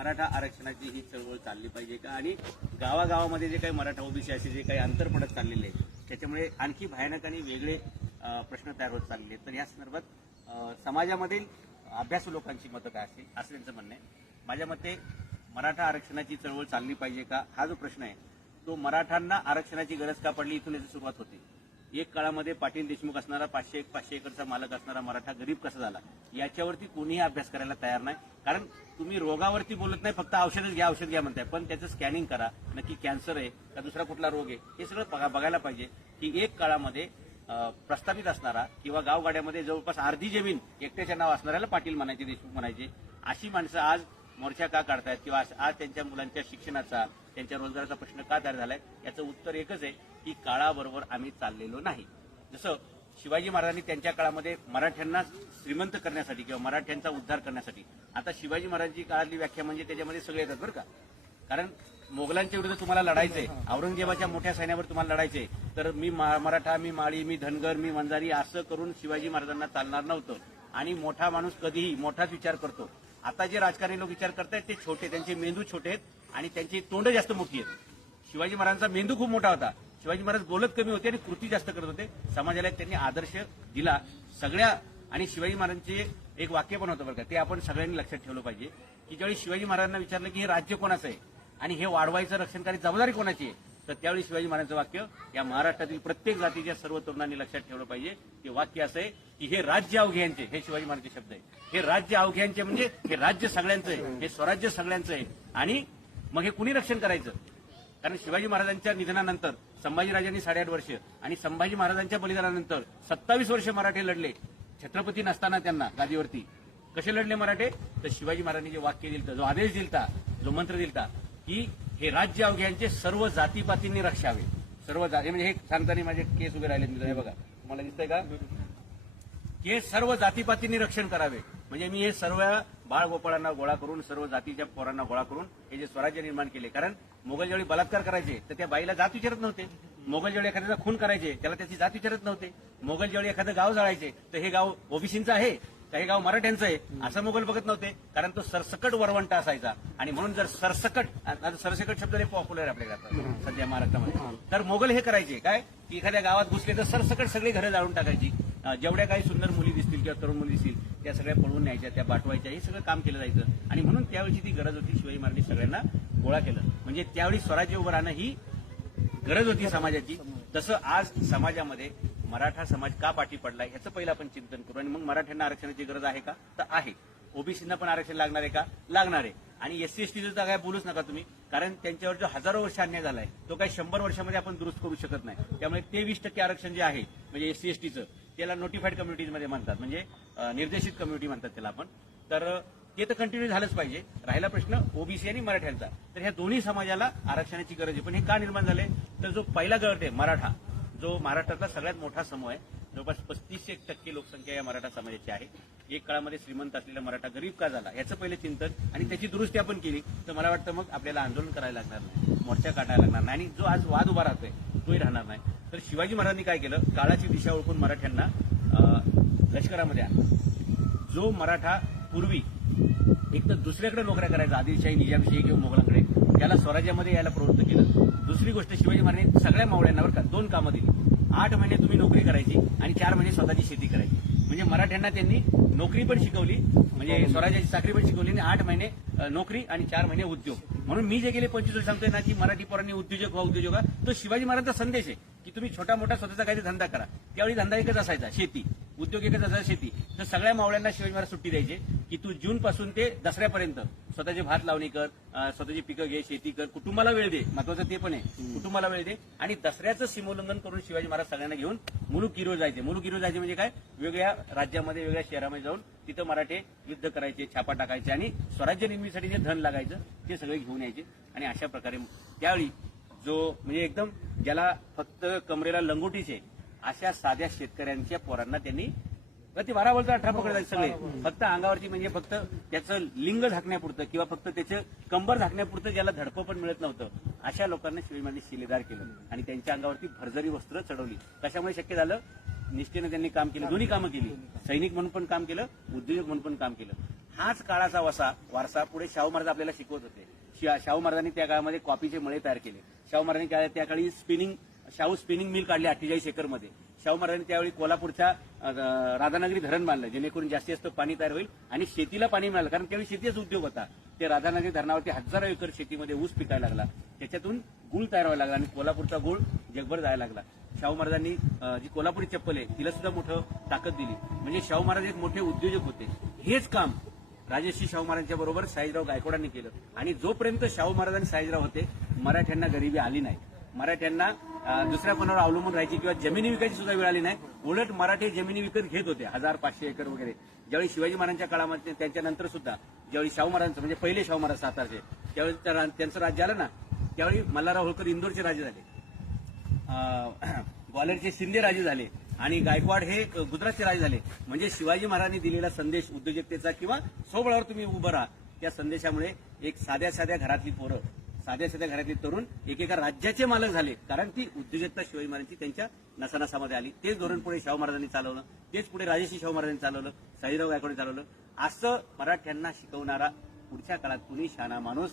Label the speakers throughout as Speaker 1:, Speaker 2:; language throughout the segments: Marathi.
Speaker 1: मराठा आरक्षणाची ही चळवळ चालली पाहिजे का आणि गावागावामध्ये जे काही मराठा ओबीसी असे जे काही अंतर पडत चाललेले आहे त्याच्यामुळे आणखी भयानक आणि वेगळे प्रश्न तयार होत चाललेले आहेत तर या संदर्भात समाजामधील अभ्यास लोकांची मतं काय असतील असं त्यांचं म्हणणं आहे माझ्या मते मराठा आरक्षणाची चळवळ चालली पाहिजे का हा जो प्रश्न आहे तो मराठ्यांना आरक्षणाची गरज का पडली इथून याची सुरुवात होती एक काळामध्ये पाटील देशमुख असणारा पाचशे एक पाचशे एकरचा मालक असणारा मराठा गरीब कसा झाला याच्यावरती कोणीही अभ्यास करायला तयार नाही कारण तुम्ही रोगावरती बोलत नाही फक्त औषधच घ्या औषध घ्या म्हणताय पण त्याचं स्कॅनिंग करा नक्की कॅन्सर आहे का दुसरा कुठला रोग आहे हे सगळं बघायला पाहिजे की एक काळामध्ये प्रस्थापित असणारा किंवा गावगाड्यामध्ये जवळपास अर्धी जमीन एकट्याच्या नाव असणाऱ्याला पाटील म्हणायचे देशमुख म्हणायचे अशी माणसं आज मोर्चा का काढतायत किंवा आज त्यांच्या मुलांच्या शिक्षणाचा त्यांच्या रोजगाराचा प्रश्न का तयार झालाय याचं उत्तर एकच आहे की काळाबरोबर आम्ही चाललेलो नाही जसं शिवाजी महाराजांनी त्यांच्या काळामध्ये मराठ्यांना श्रीमंत करण्यासाठी किंवा मराठ्यांचा उद्धार करण्यासाठी आता शिवाजी महाराजांची काळातली व्याख्या म्हणजे त्याच्यामध्ये सगळे येतात बरं का कारण मोगलांच्या विरुद्ध तुम्हाला लढायचंय औरंगजेबाच्या मोठ्या सैन्यावर तुम्हाला लढायचंय तर मी मराठा मी माळी मी धनगर मी मंजारी असं करून शिवाजी महाराजांना चालणार नव्हतं आणि मोठा माणूस कधीही मोठाच विचार करतो आता जे राजकारणी लोक विचार करतायत ते छोटे त्यांचे मेंदू छोटे आहेत आणि त्यांची तोंड जास्त मोठी आहेत शिवाजी महाराजांचा मेंदू खूप मोठा होता शिवाजी महाराज बोलत कमी होते आणि कृती जास्त करत होते समाजाला त्यांनी आदर्श दिला सगळ्या आणि शिवाजी महाराजांचे एक वाक्य पण होतं बरं का ते आपण सगळ्यांनी लक्षात ठेवलं पाहिजे की ज्यावेळी शिवाजी महाराजांना विचारलं की हे राज्य कोणाचं आहे आणि हे वाढवायचं रक्षणकारी जबाबदारी कोणाची आहे तर त्यावेळी शिवाजी महाराजांचं वाक्य या महाराष्ट्रातील प्रत्येक जातीच्या सर्व तरुणांनी लक्षात ठेवलं पाहिजे ते वाक्य असं आहे की हे राज्य अवघ्यांचे हे शिवाजी महाराजांचे शब्द आहे हे राज्य अवघ्यांचे म्हणजे हे राज्य सगळ्यांचं आहे हे स्वराज्य सगळ्यांचं आहे आणि मग हे कुणी रक्षण करायचं कारण शिवाजी महाराजांच्या निधनानंतर संभाजीराजांनी साडेआठ वर्ष आणि संभाजी महाराजांच्या बलिदानानंतर सत्तावीस वर्ष मराठे लढले छत्रपती नसताना त्यांना गादीवरती कसे लढले मराठे तर शिवाजी महाराजांनी जे वाक्य दिलं जो आदेश दिलता जो मंत्र दिलता की हे राज्य अवघ्यांचे सर्व जातीपातींनी रक्षावे सर्व जाती म्हणजे हे सांगताना माझे केस उभे राहिले मित्र हे बघा तुम्हाला दिसतंय का हे सर्व जातीपातींनी रक्षण करावे म्हणजे मी हे सर्व बाळ गोपाळांना गोळा करून सर्व जातीच्या पोरांना गोळा करून हे जे स्वराज्य निर्माण केले कारण मोगल ज्यावेळी बलात्कार करायचे तर त्या बाईला जात विचारत नव्हते मोगल ज्यावेळी एखाद्याचा खून करायचे त्याला त्याची जात विचारत नव्हते मोगल ज्यावेळी एखादं गाव जाळायचे तर हे गाव ओबीसींचं आहे हे गाव मराठ्यांचं आहे असं मोगल बघत नव्हते कारण तो सरसकट वरवंटा असायचा आणि म्हणून जर सरसकट सरसकट शब्द हे पॉप्युलर आहे आपल्याकडे सध्या महाराष्ट्रामध्ये तर मोगल हे करायचे काय की एखाद्या गावात घुसले तर सरसकट सगळी घरं जाळून टाकायची जेवढ्या काही सुंदर मुली दिसतील किंवा तरुण मुली दिसतील त्या सगळ्या पळवून न्यायच्या त्या पाठवायच्या हे सगळं काम केलं जायचं आणि म्हणून त्यावेळी ती गरज होती शिवाजी महाराजांनी सगळ्यांना गोळा केलं म्हणजे त्यावेळी स्वराज्य उभं राहणं ही गरज होती समाजाची तसं आज समाजामध्ये मराठा समाज का पाठी पडला याचं पहिलं आपण चिंतन करू आणि मग मराठ्यांना आरक्षणाची गरज आहे का तर आहे ओबीसींना पण आरक्षण लागणार आहे का लागणार आहे आणि एससी एसटीचं तर काय बोलूच नका तुम्ही कारण त्यांच्यावर जो हजारो वर्ष अन्याय झालाय तो काही शंभर वर्षामध्ये आपण दुरुस्त करू शकत नाही त्यामुळे तेवीस टक्के आरक्षण जे आहे म्हणजे एससी एसटीचं त्याला नोटिफाईड कम्युनिटीजमध्ये म्हणतात म्हणजे निर्देशित कम्युनिटी म्हणतात त्याला आपण तर ते तर कंटिन्यू झालंच पाहिजे राहिला प्रश्न ओबीसी आणि मराठ्यांचा तर ह्या दोन्ही समाजाला आरक्षणाची गरज आहे पण हे का निर्माण झाले तर जो पहिला गट आहे मराठा जो महाराष्ट्राचा सगळ्यात मोठा समूह आहे जवळपास पस्तीसशे टक्के लोकसंख्या या मराठा समाजाची आहे एक काळामध्ये श्रीमंत असलेला मराठा गरीब का झाला याचं पहिले चिंतन आणि त्याची दुरुस्ती आपण केली तर मला वाटतं मग आपल्याला आंदोलन करायला लागणार नाही मोर्चा काढायला लागणार नाही आणि जो आज वाद उभा राहतोय तोही राहणार नाही तर शिवाजी महाराजांनी काय केलं काळाची दिशा ओळखून मराठ्यांना लष्करामध्ये आणलं जो मराठा पूर्वी एक तर दुसऱ्याकडे नोकऱ्या करायचा आदिलशाही निजामशाही किंवा मोगलांकडे त्याला स्वराज्यामध्ये यायला प्रवृत्त केलं दुसरी गोष्ट शिवाजी महाराजांनी सगळ्या मावळ्यांवर दोन कामं दिली आठ महिने तुम्ही नोकरी करायची आणि चार महिने स्वतःची शेती करायची म्हणजे मराठ्यांना त्यांनी नोकरी पण शिकवली म्हणजे हो, हो. स्वराज्याची चाकरी पण शिकवली आणि आठ महिने नोकरी आणि चार महिने उद्योग म्हणून मी जे गेले पंचवीस वर्ष सांगतोय ना की मराठी पोरांनी उद्योजक व्हा उद्योजक तो शिवाजी महाराजांचा संदेश आहे की तुम्ही छोटा मोठा स्वतःचा काहीतरी धंदा करा त्यावेळी धंदा एकच असायचा शेती उद्योगिकच असा शेती तर सगळ्या मावळ्यांना शिवाजी महाराज सुट्टी द्यायचे की तू जून पासून ते दसऱ्यापर्यंत स्वतःचे भात लावणी कर स्वतःची पिकं घे शेती कर कुटुंबाला वेळ दे महत्वाचं ते पण आहे कुटुंबाला वेळ दे आणि दसऱ्याचं सीमोल्लंघन करून शिवाजी महाराज सगळ्यांना घेऊन मुलुक किरो जायचे मुलुक किरो जायचे म्हणजे काय वेगळ्या राज्यामध्ये वेगळ्या शहरामध्ये जाऊन तिथं मराठे युद्ध करायचे छापा टाकायचे आणि स्वराज्य निर्मितीसाठी जे धन लागायचं ते सगळे घेऊन यायचे आणि अशा प्रकारे त्यावेळी जो म्हणजे एकदम ज्याला फक्त कमरेला लंगोटीचे अशा साध्या शेतकऱ्यांच्या पोरांना त्यांनी ती बारा वर्ष अठरा पकडतात सगळे फक्त अंगावरची म्हणजे फक्त त्याचं लिंग झाकण्यापुरतं किंवा फक्त त्याचं कंबर झाकण्यापुरतं ज्याला धडपं पण मिळत नव्हतं अशा लोकांना शिवमाने शिलेदार केलं आणि त्यांच्या अंगावरती भरजरी वस्त्र चढवली कशामुळे शक्य झालं निष्ठेनं त्यांनी काम केलं दोन्ही कामं केली सैनिक म्हणून पण काम केलं उद्योजक म्हणून पण काम केलं हाच काळाचा वसा वारसा पुढे शाहू महाराज आपल्याला शिकवत होते शाहू महाराजांनी त्या काळामध्ये कॉपीचे मळे तयार केले शाहू महाराजांनी त्या काळी स्पिनिंग शाहू स्पिनिंग मिल काढली अठ्ठेचाळीस एकरमध्ये शाहू महाराजांनी त्यावेळी कोल्हापूरच्या राधानगरी धरण बांधलं जेणेकरून जास्तीत जास्त पाणी तयार होईल आणि शेतीला पाणी मिळालं कारण त्यावेळी शेतीच उद्योग होता ते राधानगरी धरणावरती हजारो एकर शेतीमध्ये ऊस पिकायला लागला त्याच्यातून गुळ तयार व्हायला लागला आणि कोल्हापूरचा गुळ जगभर जायला लागला शाहू महाराजांनी जी कोल्हापुरी चप्पल आहे तिला सुद्धा मोठं ताकद दिली म्हणजे शाहू महाराज एक मोठे उद्योजक होते हेच काम राजेश्री शाहू महाराजांच्या बरोबर साईजराव गायकवाडांनी केलं आणि जोपर्यंत शाहू महाराज आणि साईजराव होते मराठ्यांना गरिबी आली नाही मराठ्यांना दुसऱ्या कोणावर अवलंबून राहायची किंवा जमिनी विकायची सुद्धा मिळाली नाही उलट मराठी जमिनी विकत घेत होते हजार पाचशे एकर वगैरे ज्यावेळी शिवाजी महाराजांच्या काळामध्ये त्यांच्यानंतर सुद्धा ज्यावेळी शाहू महाराजांचं म्हणजे पहिले शाहू महाराज सातारचे त्यावेळी त्यांचं राज्य आलं ना त्यावेळी मल्हारराव होळकर इंदोरचे राजे झाले ग्वालियरचे शिंदे राजे झाले आणि गायकवाड हे गुजरातचे राजे झाले म्हणजे शिवाजी महाराजांनी दिलेला संदेश उद्योजकतेचा किंवा सोबळावर तुम्ही उभं राहा त्या संदेशामुळे एक साध्या साध्या घरातली पोरं साध्या साध्या घरातले तरुण एकेका राज्याचे मालक झाले कारण ती उद्योजकता शिवाजी महाराजांची त्यांच्या नसानसामध्ये आली तेच धोरण पुढे शाहू महाराजांनी चालवलं तेच पुढे राजेश्री शाहू महाराजांनी चालवलं साईराव गायकवाडे चालवलं असं मराठ्यांना शिकवणारा पुढच्या काळात कुणी शाना माणूस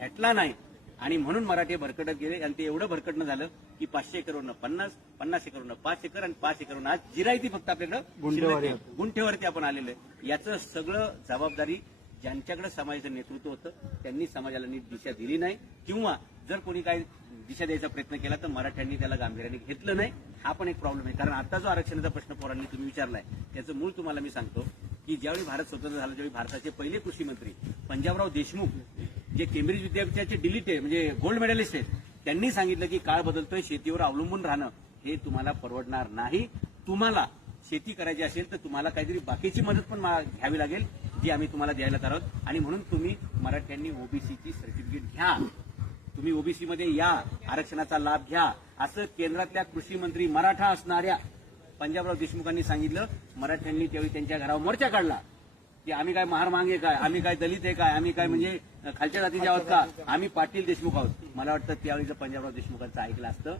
Speaker 1: भेटला नाही आणि म्हणून मराठी भरकटत गेले आणि ते एवढं भरकटणं झालं की पाचशे एकरवरनं पन्नास पन्नास एकरवरनं पाच एकर आणि पाच एकरवरून आज जिरायती फक्त आपल्याकडे गुंठेवरती आपण आलेलं याचं सगळं जबाबदारी ज्यांच्याकडे समाजाचं नेतृत्व होतं त्यांनी समाजाला नीट दिशा दिली नाही किंवा जर कोणी काही दिशा द्यायचा प्रयत्न केला तर मराठ्यांनी त्याला गांभीर्याने घेतलं नाही हा पण एक प्रॉब्लेम आहे कारण आता जो आरक्षणाचा प्रश्न पोरांनी तुम्ही विचारलाय त्याचं मूळ तुम्हाला मी सांगतो की ज्यावेळी भारत स्वतंत्र झाला त्यावेळी भारताचे पहिले कृषी मंत्री पंजाबराव देशमुख जे केम्ब्रिज विद्यापीठाचे डिलीट आहे म्हणजे गोल्ड मेडलिस्ट आहेत त्यांनी सांगितलं की काळ बदलतोय शेतीवर अवलंबून राहणं हे तुम्हाला परवडणार नाही तुम्हाला शेती करायची असेल तर तुम्हाला काहीतरी बाकीची मदत पण घ्यावी लागेल जी आम्ही तुम्हाला द्यायला आहोत आणि म्हणून तुम्ही मराठ्यांनी ओबीसीची सर्टिफिकेट घ्या तुम्ही मध्ये या आरक्षणाचा लाभ घ्या असं केंद्रातल्या कृषी मंत्री मराठा असणाऱ्या पंजाबराव देशमुखांनी सांगितलं मराठ्यांनी त्यावेळी त्यांच्या घरावर मोर्चा काढला की आम्ही काय महार मांगे काय आम्ही काय दलित आहे काय आम्ही काय म्हणजे खालच्या जातीचे आहोत का आम्ही पाटील देशमुख आहोत मला वाटतं त्यावेळी पंजाबराव देशमुखांचं ऐकलं असतं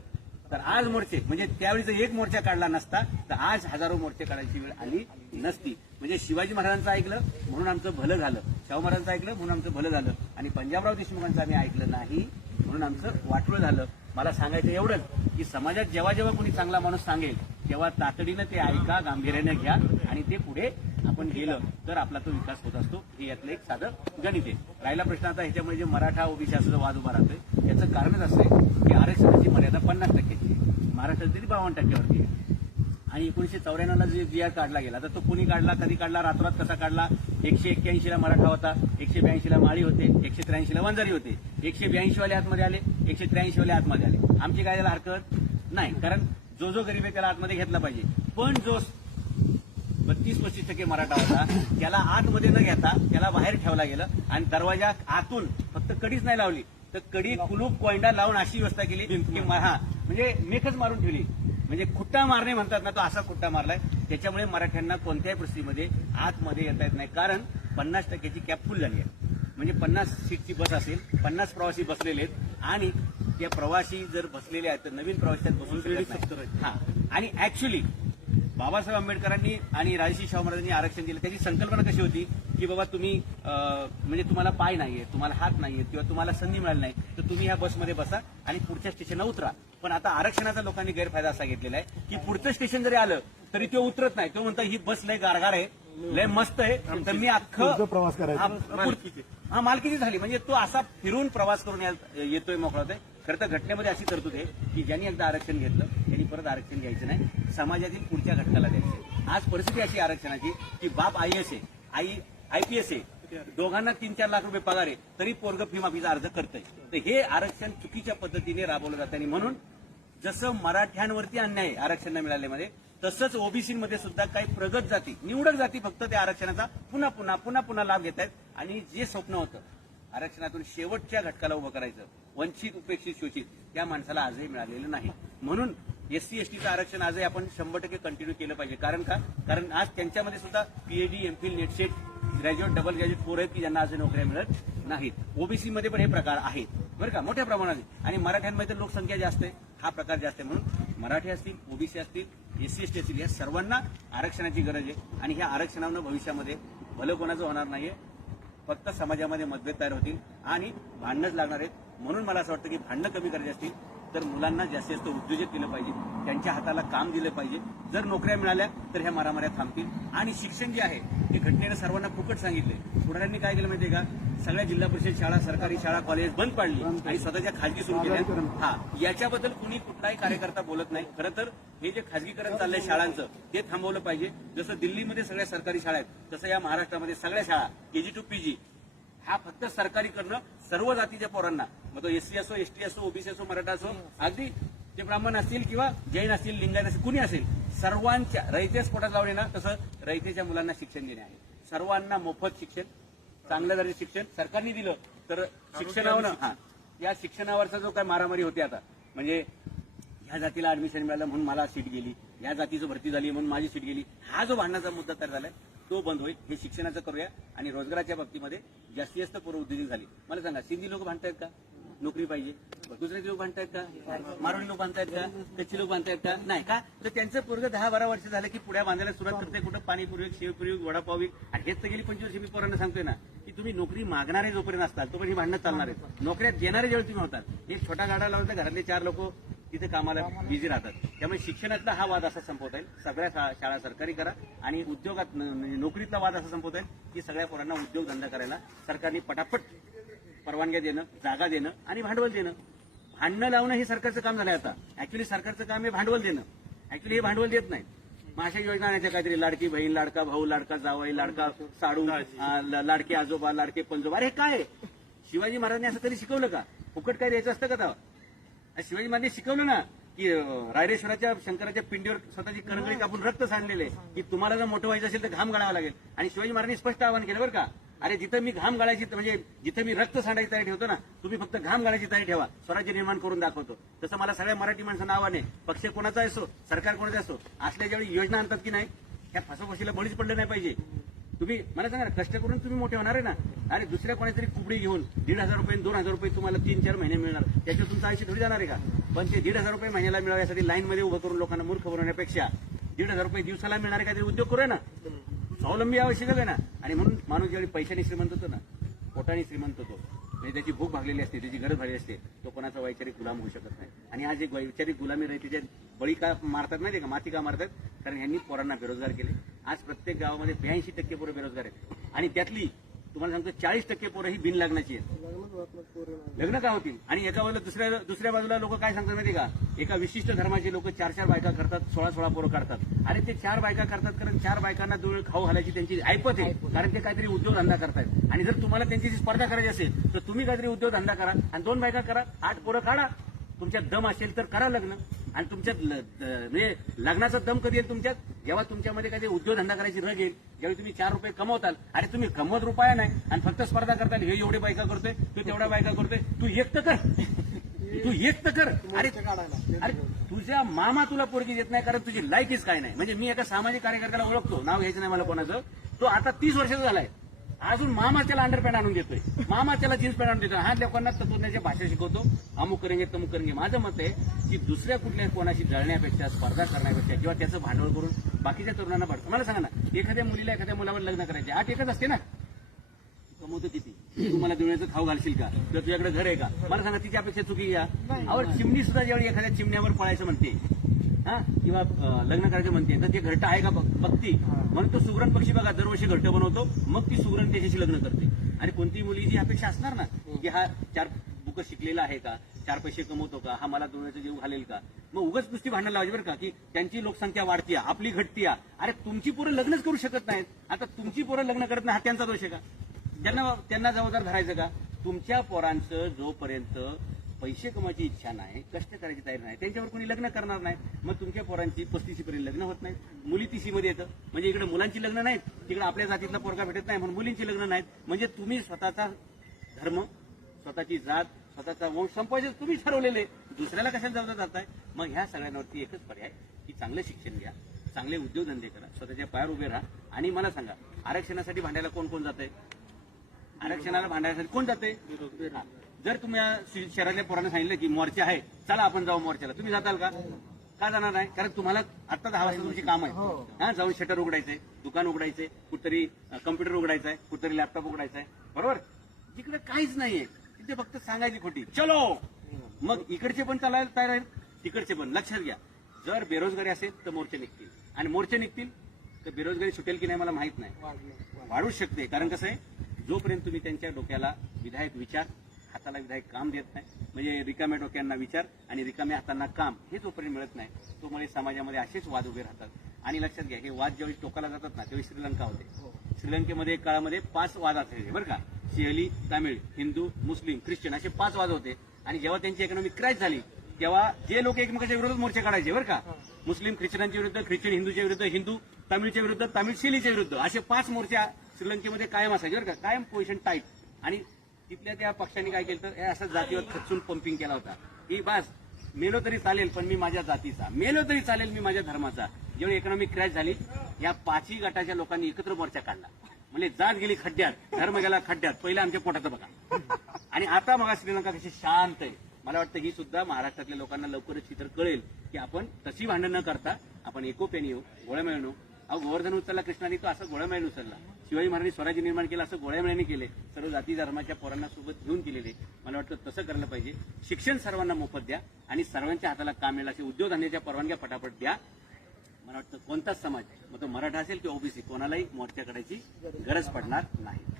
Speaker 1: तर आज मोर्चे म्हणजे त्यावेळी जर एक मोर्चा काढला नसता तर आज हजारो मोर्चे काढायची वेळ आली नसती म्हणजे शिवाजी महाराजांचं ऐकलं म्हणून आमचं भलं झालं शाहू महाराजांचं ऐकलं म्हणून आमचं भलं झालं आणि पंजाबराव देशमुखांचं आम्ही ऐकलं नाही म्हणून आमचं वाटलं झालं मला सांगायचं एवढंच की समाजात जेव्हा जेव्हा कोणी चांगला माणूस सांगेल तेव्हा तातडीनं ते ऐका गांभीर्यानं घ्या आणि ते पुढे आपण गेलं तर आपला तो विकास होत असतो हे यातलं एक साधं गणित आहे राहिला प्रश्न आता ह्याच्यामुळे जे मराठा ओबीसी असं वाद उभा राहतोय याचं कारणच असं आहे की आरक्षणाची मर्यादा पन्नास टक्क्याची महाराष्ट्रात तरी बावन्न टक्क्यावरती आहे आणि एकोणीशे चौऱ्याण्णवला जे जी काढला गेला तर तो कोणी काढला कधी काढला रात्रात कसा काढला एकशे एक्क्याऐंशीला मराठा होता एकशे ब्याऐंशीला माळी होते एकशे त्र्याऐंशीला वंजारी होते एकशे वाले आतमध्ये आले एकशे त्र्याऐंशीवाले आतमध्ये आले आमची काय झालं हरकत नाही कारण जो जो गरीब आहे त्याला आतमध्ये घेतला पाहिजे पण जो बत्तीस पस्तीस टक्के मराठा होता त्याला आतमध्ये न घेता त्याला बाहेर ठेवला गेलं आणि दरवाजा आतून फक्त कडीच नाही लावली तर कडी कुलूप कोयंडा लावून अशी व्यवस्था केली हा म्हणजे मेखच मारून ठेवली म्हणजे खुट्टा मारणे म्हणतात ना तो असा खुट्टा मारलाय त्याच्यामुळे मराठ्यांना कोणत्याही परिस्थितीमध्ये आतमध्ये येता येत नाही कारण पन्नास टक्क्याची कॅब फुल झाली आहे म्हणजे पन्नास सीटची बस असेल पन्नास प्रवासी बसलेले आहेत आणि त्या प्रवासी जर बसलेले आहेत तर नवीन प्रवासी त्यात बसून हा आणि ऍक्च्युली बाबासाहेब आंबेडकरांनी आणि राजश्री शाह महाराजांनी आरक्षण दिलं त्याची संकल्पना कशी होती की बाबा तुम्ही म्हणजे तुम्हाला पाय नाहीये तुम्हाला हात नाहीये किंवा तुम्हाला संधी मिळाली नाही तर तुम्ही या बसमध्ये बसा आणि पुढच्या स्टेशनला उतरा पण आता आरक्षणाचा लोकांनी गैरफायदा असा घेतलेला आहे की पुढचं स्टेशन जरी आलं तरी तो उतरत नाही तो म्हणतो ही बस लय गारगार आहे लय मस्त आहे तर मी अख्खं प्रवास करायचा हा मालकीची झाली म्हणजे तो असा फिरून प्रवास करून येतोय मोकळा होतोय खरं तर घटनेमध्ये अशी तरतूद आहे की ज्यांनी एकदा आरक्षण घेतलं त्यांनी परत आरक्षण घ्यायचं नाही समाजातील पुढच्या घटकाला द्यायचं आज परिस्थिती अशी आरक्षणाची की बाप आयएस आहे आई आयपीएस आहे दोघांना तीन चार लाख रुपये पगार आहे तरी पोरग फी माफीचा अर्ज करतोय तर हे आरक्षण चुकीच्या पद्धतीने राबवलं जातं आणि म्हणून जसं मराठ्यांवरती अन्याय आरक्षणाला मिळाल्यामध्ये तसंच ओबीसीमध्ये सुद्धा काही प्रगत जाती निवडक जाती फक्त त्या आरक्षणाचा पुन्हा पुन्हा पुन्हा पुन्हा लाभ घेत आणि जे स्वप्न होतं आरक्षणातून शेवटच्या घटकाला उभं करायचं वंचित उपेक्षित शोषित त्या माणसाला आजही मिळालेलं नाही म्हणून एससी एसटीचं आरक्षण आजही आपण शंभर टक्के कंटिन्यू केलं पाहिजे कारण का कारण आज त्यांच्यामध्ये सुद्धा PhD MPhil NET SET graduate double graduate four आहेत की ज्यांना आज नोकऱ्या मिळत नाहीत ओबीसीमध्ये पण हे प्रकार आहेत बरं का मोठ्या प्रमाणात आणि मराठ्यांमध्ये तर लोकसंख्या जास्त आहे हा प्रकार जास्त आहे म्हणून मराठी असतील ओबीसी असतील एससी एसटी असतील या सर्वांना आरक्षणाची गरज आहे आणि ह्या आरक्षणानं भविष्यामध्ये भलं कोणाचं होणार नाहीये फक्त समाजामध्ये मतभेद तयार होतील आणि भांडणच लागणार आहेत म्हणून मला असं वाटतं की भांडणं कमी करायची असतील तर मुलांना जास्तीत जास्त उद्योजक केलं पाहिजे त्यांच्या हाताला काम दिलं पाहिजे जर नोकऱ्या मिळाल्या तर ह्या मारामाऱ्या थांबतील आणि शिक्षण जे आहे ते घटनेनं सर्वांना फुकट सांगितले पुढाऱ्यांनी काय केलं माहितीये का सगळ्या जिल्हा परिषद शाळा सरकारी शाळा कॉलेज बंद पाडली आणि स्वतःच्या खाजगी सुरू केल्या हा याच्याबद्दल कुणी कुठलाही कार्यकर्ता बोलत नाही खरं तर हे जे खाजगीकरण चाललंय शाळांचं ते थांबवलं पाहिजे जसं दिल्लीमध्ये सगळ्या सरकारी शाळा आहेत तसं या महाराष्ट्रामध्ये सगळ्या शाळा केजी टू पीजी हा फक्त सरकारी करणं सर्व जातीच्या पोरांना मग तो एससी असो एसटी असो ओबीसी असो मराठा असो अगदी जे ब्राह्मण असतील किंवा जैन असतील लिंगायत असतील कुणी असेल सर्वांच्या रयतेच पोटात लावले ना तसं रयतेच्या मुलांना शिक्षण देणे आहे सर्वांना मोफत शिक्षण चांगल्या दर्जाचे शिक्षण सरकारने दिलं तर शिक्षणावर हा या शिक्षणावरचा जो काय मारामारी होते आता म्हणजे ह्या जातीला ऍडमिशन मिळालं म्हणून मला सीट गेली या जातीचं भरती झाली म्हणून माझी सीट गेली हा जो भांडणाचा मुद्दा तयार झालाय तो बंद होईल हे शिक्षणाचं करूया आणि रोजगाराच्या बाबतीमध्ये जास्तीत जास्त पूर्वउद्योजक झाली मला सांगा सिंधी लोक भांडतायत का नोकरी पाहिजे दुसरे लोक भांडतायत का मारुणी लोक बांधतायत का कच्छी लोक बांधतायत का नाही का तर त्यांचं पोरग दहा बारा वर्ष झालं की पुढे बांधायला सुरुवात करते कुठं पाणीपूर्वी शेवपूर्वी वडापाव आणि हेच तर गेली पंचवीस मी पोरांना सांगतोय ना की तुम्ही नोकरी मागणारे जोपर्यंत असतात तोपर्यंत ही भांडणं चालणार आहेत नोकऱ्या देणारे जेव्हा तुम्ही होतात एक छोटा गाडा लावला घरातले चार लोक तिथे कामाला बिझी राहतात त्यामुळे शिक्षणातला हा वाद असा संपवता येईल सगळ्या शाळा सरकारी करा आणि उद्योगात नोकरीतला वाद असा संपवता येईल की सगळ्या पोरांना उद्योगधंदा करायला सरकारने पटापट परवानग्या देणं जागा देणं आणि भांडवल देणं भांडणं लावणं हे सरकारचं काम झालं आता ऍक्च्युली सरकारचं काम हे भांडवल देणं ऍक्च्युली हे भांडवल देत नाही मग योजना आणायच्या काहीतरी लाडकी बहीण लाडका भाऊ लाडका जावाई लाडका साडू लाडके आजोबा लाडके पंजोबा अरे काय शिवाजी महाराजांनी असं तरी शिकवलं का फुकट काय द्यायचं असतं का शिवाजी महाराज शिकवलं ना की रायरेश्वराच्या शंकराच्या पिंडीवर स्वतःची करंगळी कापून रक्त सांडलेले की तुम्हाला जर मोठं व्हायचं असेल तर घाम गाळावा लागेल आणि शिवाजी महाराजांनी स्पष्ट आवाहन केलं बरं का अरे जिथं मी घाम गाळायची म्हणजे जिथं मी रक्त सांडायची तयारी ठेवतो ना तुम्ही फक्त घाम गाळायची तयारी ठेवा स्वराज्य निर्माण करून दाखवतो तसं मला सगळ्या मराठी माणसांना आव्हान आहे पक्ष कोणाचा असो सरकार कोणाचा असो असल्या ज्यावेळी योजना आणतात की नाही ह्या फासोफाशीला बळीच पडलं नाही पाहिजे तुम्ही मला सांगा कष्ट करून तुम्ही मोठे होणार आहे ना आणि दुसऱ्या कोणीतरी कुबडी घेऊन दीड हजार रुपये दोन हजार रुपये तुम्हाला तीन चार महिने मिळणार त्याच्यात तुमचं आयुष्य थोडी जाणार आहे का पण ते दीड हजार रुपये महिन्याला मिळवण्यासाठी लाईनमध्ये उभं करून लोकांना मूर्ख बनवण्यापेक्षा दीड हजार रुपये दिवसाला मिळणार आहे का काहीतरी उद्योग करूया ना स्वावलंबी आवश्यक आहे ना आणि म्हणून माणूस ज्यावेळी पैशाने श्रीमंत होतो ना पोटाने श्रीमंत होतो म्हणजे त्याची भूक भागलेली असते त्याची गरज भागली असते तो कोणाचा वैचारिक गुलाम होऊ शकत नाही आणि आज जे वैचारिक गुलामी राहते त्याच्यात बळी का मारतात नाही ते का माती का मारतात कारण यांनी पोरांना बेरोजगार केले आज प्रत्येक गावामध्ये ब्याऐंशी टक्के पोरं बेरोजगार आहेत आणि त्यातली तुम्हाला सांगतो चाळीस टक्के पोरं ही बिन लागण्याची लग्न का होतील आणि एका बाजूला दुसऱ्या दुसऱ्या बाजूला लोक काय सांगतात माहिती का एका विशिष्ट धर्माचे लोक चार चार बायका करतात सोळा सोळा पोरं काढतात आणि ते चार बायका करतात कारण चार बायकांना दुळ खाऊ घालायची त्यांची ऐपत आहे कारण ते काहीतरी उद्योगधंदा करतात आणि जर तुम्हाला त्यांची स्पर्धा करायची असेल तर तुम्ही काहीतरी उद्योगधंदा करा आणि दोन बायका करा आठ पोरं काढा तुमच्यात दम असेल तर करा लग्न आणि तुमच्यात म्हणजे लग्नाचा दम कधी येईल तुमच्यात जेव्हा तुमच्यामध्ये काही उद्योगधंदा करायची रग येईल ज्यावेळी तुम्ही चार रुपये कमवताल अरे तुम्ही कमवत रुपया नाही आणि फक्त स्पर्धा करताल हे एवढे बायका करतोय तू तेवढ्या बायका करतोय तू एक तर कर तू एक तर कर अरे अरे तुझ्या मामा तुला पोरगी देत नाही कारण तुझी लायकीच काय नाही म्हणजे मी एका सामाजिक कार्यकर्त्याला ओळखतो नाव घ्यायचं नाही मला कोणाचं तो आता तीस वर्षाचा झालाय अजून मामा त्याला अंडरपॅन्ट आणून देतोय मामा त्याला जीन्स पॅन्ट आणून देतोय हा लोकांना तंत्रज्ञानाची भाषा शिकवतो अमुक करंगे तमुक करेंगे माझं मत आहे की दुसऱ्या कुठल्या कोणाशी जळण्यापेक्षा स्पर्धा करण्यापेक्षा किंवा त्याचं भांडवल करून बाकीच्या तरुणांना भरतो मला सांगा ना एखाद्या मुलीला एखाद्या मुलावर लग्न करायचे आठ एकच असते ना कमवतो किती तुम्हाला मला खाऊ घालशील का किंवा तुझ्याकडे घर आहे का मला सांगा तिच्या अपेक्षा चुकी या अवर चिमणी सुद्धा जेवढी एखाद्या चिमण्यावर पळायचं म्हणते हा किंवा लग्न करायचं म्हणते तर ते घरट आहे का बघती म्हणून तो सुगरण पक्षी बघा दरवर्षी घरटं बनवतो मग ती सुगरण त्याच्याशी लग्न करते आणि कोणती मुली जी अपेक्षा असणार ना हो. की हा चार बुक शिकलेला आहे का चार पैसे कमवतो का हा मला दोन्हीचा जीव घालेल का मग उगाच कुस्ती भांडायला लावायची बरं का की त्यांची लोकसंख्या वाढती आपली घटती अरे तुमची पोरं लग्नच करू शकत नाहीत आता तुमची पोरं लग्न करत नाही हा त्यांचा दोष आहे का त्यांना त्यांना जबाबदार धरायचं का तुमच्या पोरांचं जोपर्यंत पैसे कमायची इच्छा नाही कष्ट करायची तयारी नाही त्यांच्यावर कोणी लग्न करणार नाही मग तुमच्या पोरांची पर्यंत लग्न होत नाही मुली मध्ये येतं म्हणजे इकडे मुलांची लग्न नाहीत तिकडे आपल्या जातीतला पोरगा भेटत नाही म्हणून मुलींची लग्न नाहीत म्हणजे तुम्ही स्वतःचा धर्म स्वतःची जात स्वतःचा वंश संपवायचे तुम्ही ठरवलेले दुसऱ्याला कशाला जात जाताय मग ह्या सगळ्यांवरती एकच पर्याय की चांगलं शिक्षण घ्या चांगले उद्योगधंदे करा स्वतःच्या पायावर उभे राहा आणि मला सांगा आरक्षणासाठी भांडायला कोण कोण जाते आरक्षणाला भांडायसाठी कोण जाते जर तुम्ही शहरातल्या पोरांना सांगितलं की मोर्चा आहे चला आपण जाऊ मोर्चाला तुम्ही जाताल का का जाणार नाही कारण तुम्हाला आता दहा वाजता तुमची काम आहे हो. हा जाऊन शटर उघडायचंय दुकान उघडायचंय कुठतरी कम्प्युटर उघडायचंय कुठतरी लॅपटॉप उघडायचा आहे बरोबर तिकडे काहीच नाहीये तिथे फक्त सांगायची खोटी चलो मग इकडचे पण चालायला तयार आहेत तिकडचे पण लक्षात घ्या जर बेरोजगारी असेल तर मोर्चे निघतील आणि मोर्चे निघतील तर बेरोजगारी सुटेल की नाही मला माहित नाही वाढू शकते कारण कसं आहे जोपर्यंत तुम्ही त्यांच्या डोक्याला विधायक विचार हाताला विधायक काम देत नाही म्हणजे रिकाम्या डोक्यांना विचार आणि रिकाम्या हातांना काम हे जोपर्यंत मिळत नाही तो म्हणजे समाजामध्ये असेच वाद उभे राहतात आणि लक्षात घ्या हे वाद ज्यावेळी टोकाला जातात ना त्यावेळी श्रीलंका होते हो. श्रीलंकेमध्ये एक काळामध्ये पाच वाद असायचे बरं का शेली तामिळ हिंदू मुस्लिम ख्रिश्चन असे पाच वाद होते आणि जेव्हा त्यांची इकॉनॉमी क्रॅश झाली तेव्हा जे लोक एकमेकाच्या विरोधात मोर्चे काढायचे बरं का हो. मुस्लिम ख्रिश्चनांच्या विरुद्ध ख्रिश्चन हिंदूच्या विरुद्ध हिंदू तामिळच्या विरुद्ध तामिळ शेलीच्या विरुद्ध असे पाच मोर्चा श्रीलंकेमध्ये कायम असायचे बरं का कायम पोझिशन टाईट आणि तिथल्या त्या पक्षांनी काय केलं तर अशा जातीवर खचून पंपिंग केला होता ही बस मेलो तरी चालेल पण मी माझ्या जातीचा मेलो तरी चालेल मी माझ्या धर्माचा जेवढी इकॉनॉमिक क्रॅश झाली या पाचही गटाच्या लोकांनी एकत्र मोर्चा काढला म्हणजे जात गेली खड्ड्यात धर्म गेला खड्ड्यात पहिला आमच्या पोटाचं बघा आणि आता मग श्रीलंका कशी शांत आहे मला वाटतं ही सुद्धा महाराष्ट्रातल्या लोकांना लवकरच चित्र कळेल की आपण तशी भांडण न करता आपण एकोप्याने येऊ गोळ्या मिळून अहो गोवर्धन उचलला कृष्णाने तो असं गोळ्या मिळून उचलला शिवाजी महाराजांनी स्वराज्य निर्माण केलं असं गोळ्यामेळ्याने केले सर्व जाती धर्माच्या पोरांना सोबत घेऊन केलेले मला वाटतं तसं करायला पाहिजे शिक्षण सर्वांना मोफत द्या आणि सर्वांच्या हाताला काम मिळेल असे उद्योगधंद्याच्या परवानग्या फटाफट द्या मला वाटतं कोणताच समाज मग तो मराठा असेल किंवा ओबीसी कोणालाही मोर्चा करायची गरज पडणार नाही